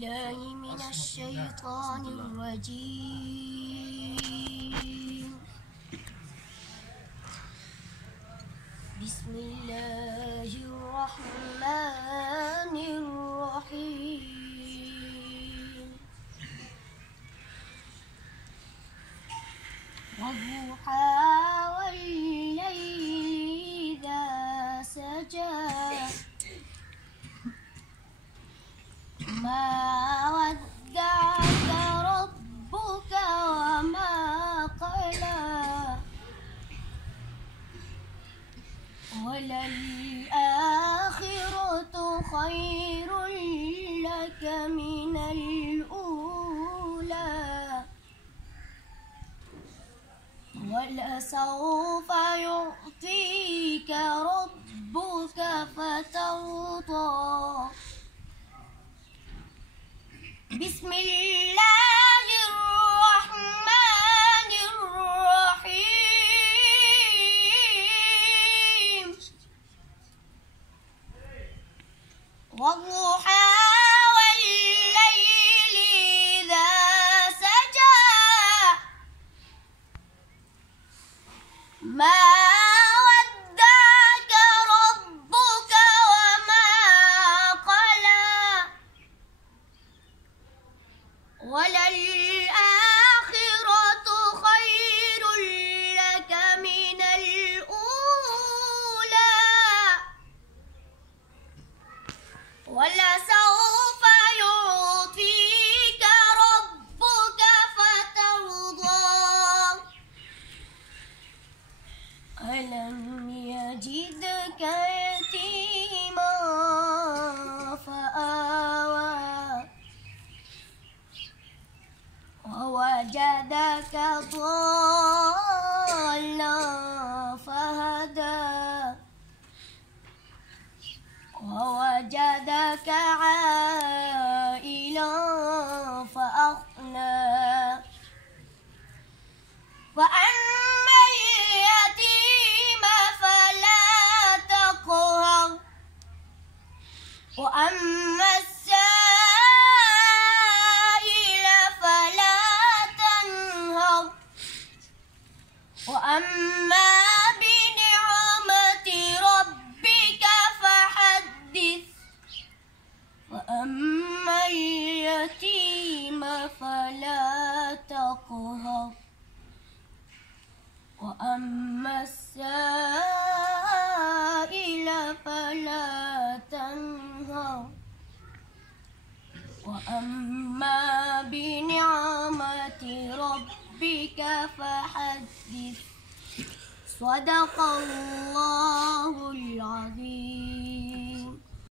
بالله من الشيطان الرجيم. بسم الله الرحمن الرحيم. والضحى والليل إذا سجى ما ودعك ربك وما قلى وللآخرة خير لك من الأولى ولسوف يعطيك ربك فترضى. بسم الله الرحمن الرحيم. والضحى والليل إذا سجى ما ودعك ربك وما قلى وللآخرة خير لك من الأولى ولسوف يعطيك ربك فترضى. ألم يجدك يتيما فآوى ووجدك ضالا فهدى ووجدك عائلا فأغنى فأما اليتيم فلا تقهر وأما السائل فلا تنهر وأما بنعمة ربك فحدث. وأما اليتيم فلا تقهر وأما السائل فلا تنهر وأما بنعمة ربك فحدث. صدق الله